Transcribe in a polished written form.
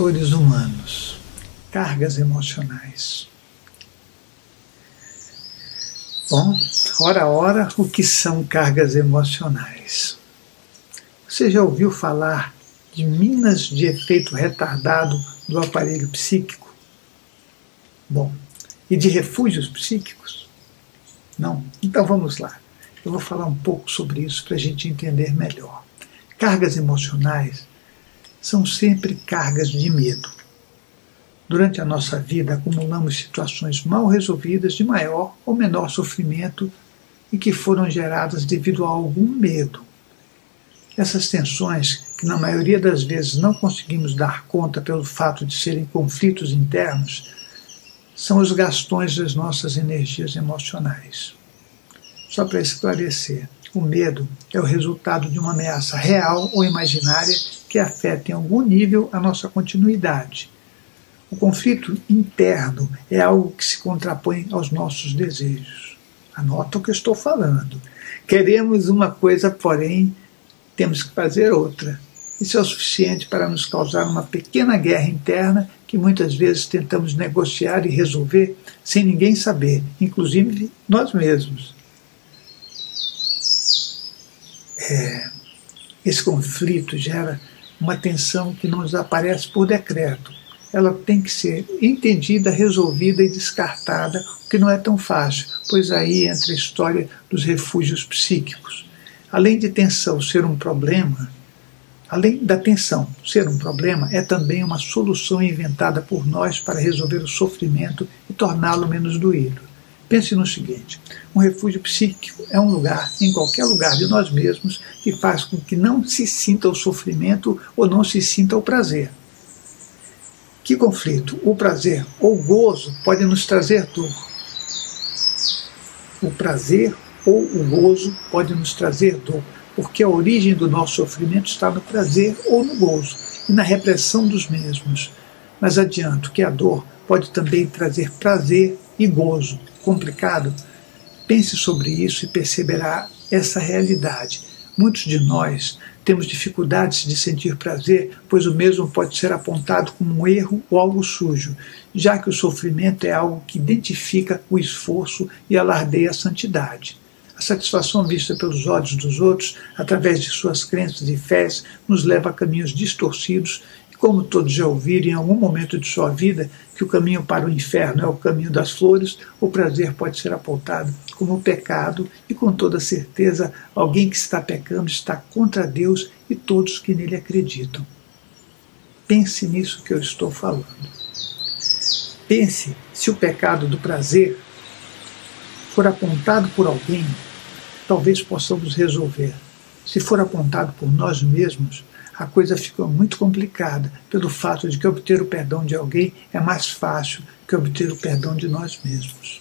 Fatores humanos, cargas emocionais. Bom, ora, o que são cargas emocionais? Você já ouviu falar de minas de efeito retardado do aparelho psíquico? Bom, e de refúgios psíquicos? Não? Então vamos lá. Eu vou falar um pouco sobre isso para a gente entender melhor. Cargas emocionais são sempre cargas de medo. Durante a nossa vida, acumulamos situações mal resolvidas de maior ou menor sofrimento e que foram geradas devido a algum medo. Essas tensões, que na maioria das vezes não conseguimos dar conta pelo fato de serem conflitos internos, são os gastões das nossas energias emocionais. Só para esclarecer, o medo é o resultado de uma ameaça real ou imaginária que afeta em algum nível a nossa continuidade. O conflito interno é algo que se contrapõe aos nossos desejos. Anota o que eu estou falando. Queremos uma coisa, porém, temos que fazer outra. Isso é o suficiente para nos causar uma pequena guerra interna que muitas vezes tentamos negociar e resolver sem ninguém saber, inclusive nós mesmos. Esse conflito gera uma tensão que não desaparece por decreto. Ela tem que ser entendida, resolvida e descartada, o que não é tão fácil, pois aí entra a história dos refúgios psíquicos. Além de tensão ser um problema, além da tensão ser um problema, é também uma solução inventada por nós para resolver o sofrimento e torná-lo menos doído. Pense no seguinte, um refúgio psíquico é um lugar, em qualquer lugar de nós mesmos, que faz com que não se sinta o sofrimento ou não se sinta o prazer. Que conflito, o prazer ou o gozo pode nos trazer dor? O prazer ou o gozo pode nos trazer dor, porque a origem do nosso sofrimento está no prazer ou no gozo, e na repressão dos mesmos. Mas adianto que a dor pode também trazer prazer e gozo. Complicado? Pense sobre isso e perceberá essa realidade. Muitos de nós temos dificuldades de sentir prazer, pois o mesmo pode ser apontado como um erro ou algo sujo, já que o sofrimento é algo que identifica o esforço e alardeia a santidade. A satisfação vista pelos olhos dos outros, através de suas crenças e fés, nos leva a caminhos distorcidos. Como todos já ouviram em algum momento de sua vida que o caminho para o inferno é o caminho das flores, o prazer pode ser apontado como um pecado e com toda certeza alguém que está pecando está contra Deus e todos que nele acreditam. Pense nisso que eu estou falando. Pense se o pecado do prazer for apontado por alguém, talvez possamos resolver. Se for apontado por nós mesmos, a coisa fica muito complicada, pelo fato de que obter o perdão de alguém é mais fácil que obter o perdão de nós mesmos.